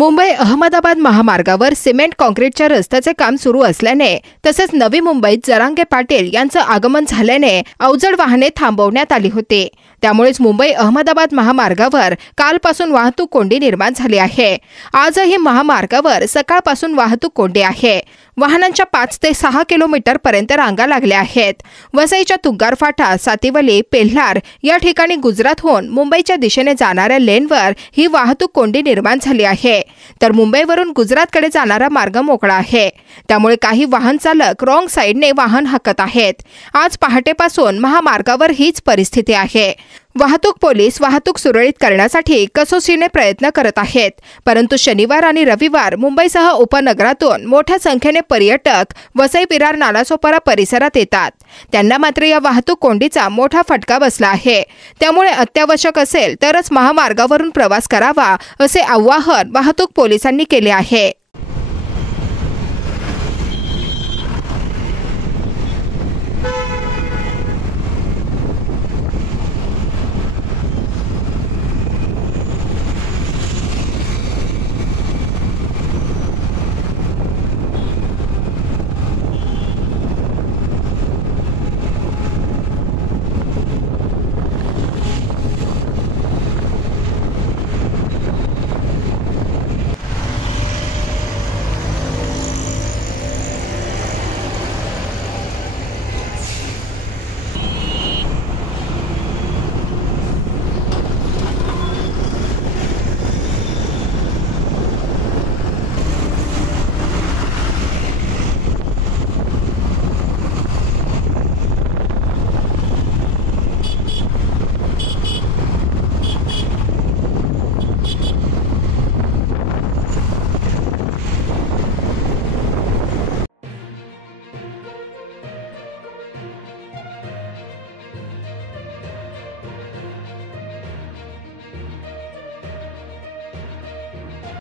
मुंबई अहमदाबाद महामार्गावर सिमेंट काँक्रीटच्या रस्त्याचे काम सुरू असल्याने तसेच नवी मुंबईत जरांगे पाटील यांचं आगमन झाल्याने अवजड वाहने थांबवण्यात आली होती। त्यामुळेच मुंबई अहमदाबाद महामार्गावर कालपासून वाहतूक कोंडी निर्माण झाली आहे। आजही महामार्गावर सकाळपासून वाहतूक कोंडी आहे। वाहनांच्या 5 ते 6 किलोमीटर पर्यंत रांगा लागल्या आहेत। वसईच्या तुग्गार फाटा, सातिवली, पेल्हार या ठिकाणी गुजरातहून मुंबईच्या दिशेने जाणाऱ्या लेनवर ही वाहतूक कोंडी निर्माण झाली आहे। तर मुंबईवरून गुजरातकडे जाणारा मार्ग मोकळा आहे। त्यामुळे काही वाहन चालक रॉंग साइडने वाहन हाकत आहेत। आज पहाटेपासून महामार्गावर हीच परिस्थिती आहे। वाहतूक पोलीस वाहतूक सुरळीत करण्यासाठी कसोशीने प्रयत्न करत आहेत, परंतु शनिवार आणि रविवार मुंबईसह उपनगरातून मोठ्या संख्येने पर्यटक वसई विरार नालासोपारा परिसरात येतात। त्यांना मात्र या वाहतूक कोंडीचा मोठा फटका बसला आहे। त्यामुळे अत्यावश्यक असेल तरच महामार्गावरून प्रवास करावा असे आवाहन वाहतूक पोलिसांनी केले आहे।